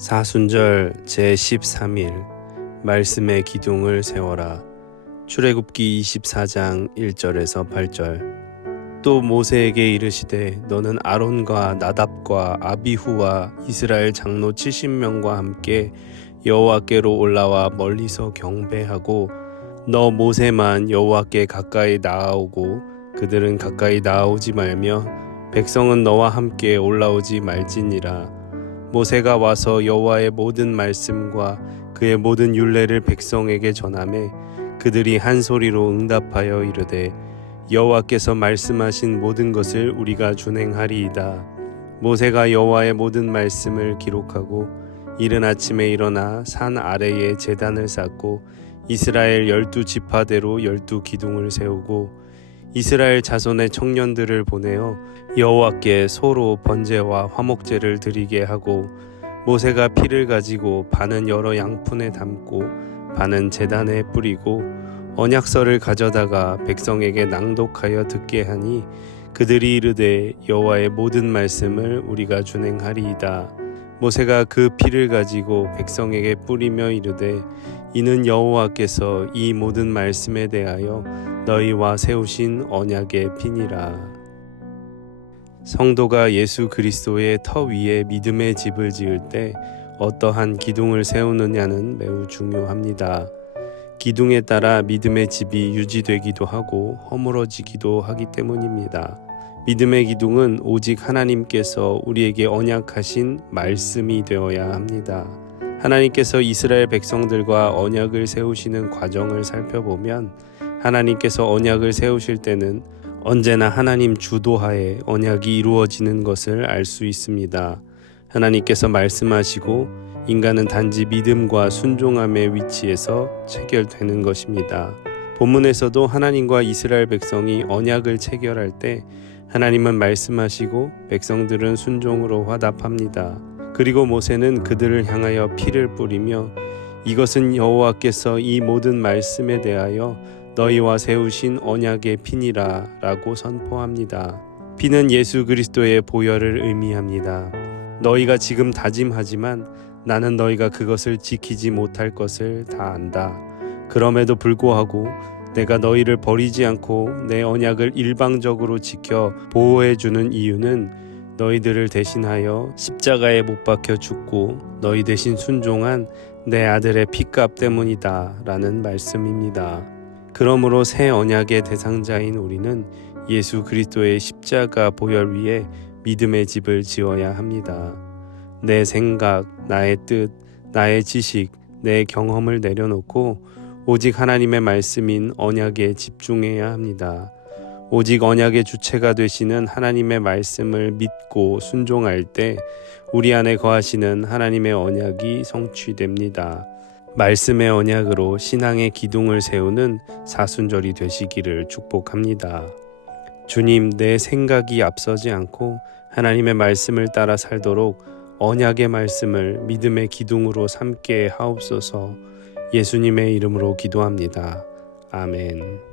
사순절 제13일 말씀의 기둥을 세워라. 출애굽기 24장 1절에서 8절. 또 모세에게 이르시되 너는 아론과 나답과 아비후와 이스라엘 장로 70명과 함께 여호와께로 올라와 멀리서 경배하고 너 모세만 여호와께 가까이 나아오고 그들은 가까이 나아오지 말며 백성은 너와 함께 올라오지 말지니라 모세가 와서 여호와의 모든 말씀과 그의 모든 율례를 백성에게 전하매 그들이 한 소리로 응답하여 이르되 여호와께서 말씀하신 모든 것을 우리가 준행하리이다. 모세가 여호와의 모든 말씀을 기록하고 이른 아침에 일어나 산 아래에 제단을 쌓고 이스라엘 열두 지파대로 열두 기둥을 세우고 이스라엘 자손의 청년들을 보내어 여호와께 소로 번제와 화목제를 드리게 하고 모세가 피를 가지고 반은 여러 양푼에 담고 반은 제단에 뿌리고 언약서를 가져다가 백성에게 낭독하여 듣게 하니 그들이 이르되 여호와의 모든 말씀을 우리가 준행하리이다. 모세가 그 피를 가지고 백성에게 뿌리며 이르되 이는 여호와께서 이 모든 말씀에 대하여 너희와 세우신 언약의 피니라. 성도가 예수 그리스도의 터 위에 믿음의 집을 지을 때 어떠한 기둥을 세우느냐는 매우 중요합니다. 기둥에 따라 믿음의 집이 유지되기도 하고 허물어지기도 하기 때문입니다. 믿음의 기둥은 오직 하나님께서 우리에게 언약하신 말씀이 되어야 합니다. 하나님께서 이스라엘 백성들과 언약을 세우시는 과정을 살펴보면 하나님께서 언약을 세우실 때는 언제나 하나님 주도하에 언약이 이루어지는 것을 알 수 있습니다. 하나님께서 말씀하시고 인간은 단지 믿음과 순종함의 위치에서 체결되는 것입니다. 본문에서도 하나님과 이스라엘 백성이 언약을 체결할 때 하나님은 말씀하시고 백성들은 순종으로 화답합니다. 그리고 모세는 그들을 향하여 피를 뿌리며 이것은 여호와께서 이 모든 말씀에 대하여 너희와 세우신 언약의 피니라라고 선포합니다. 피는 예수 그리스도의 보혈을 의미합니다. 너희가 지금 다짐하지만 나는 너희가 그것을 지키지 못할 것을 다 안다. 그럼에도 불구하고 내가 너희를 버리지 않고 내 언약을 일방적으로 지켜 보호해 주는 이유는 너희들을 대신하여 십자가에 못 박혀 죽고 너희 대신 순종한 내 아들의 피값 때문이다 라는 말씀입니다. 그러므로 새 언약의 대상자인 우리는 예수 그리스도의 십자가 보혈 위에 믿음의 집을 지어야 합니다. 내 생각, 나의 뜻, 나의 지식, 내 경험을 내려놓고 오직 하나님의 말씀인 언약에 집중해야 합니다. 오직 언약의 주체가 되시는 하나님의 말씀을 믿고 순종할 때 우리 안에 거하시는 하나님의 언약이 성취됩니다. 말씀의 언약으로 신앙의 기둥을 세우는 사순절이 되시기를 축복합니다. 주님, 내 생각이 앞서지 않고 하나님의 말씀을 따라 살도록 언약의 말씀을 믿음의 기둥으로 삼게 하옵소서 예수님의 이름으로 기도합니다. 아멘.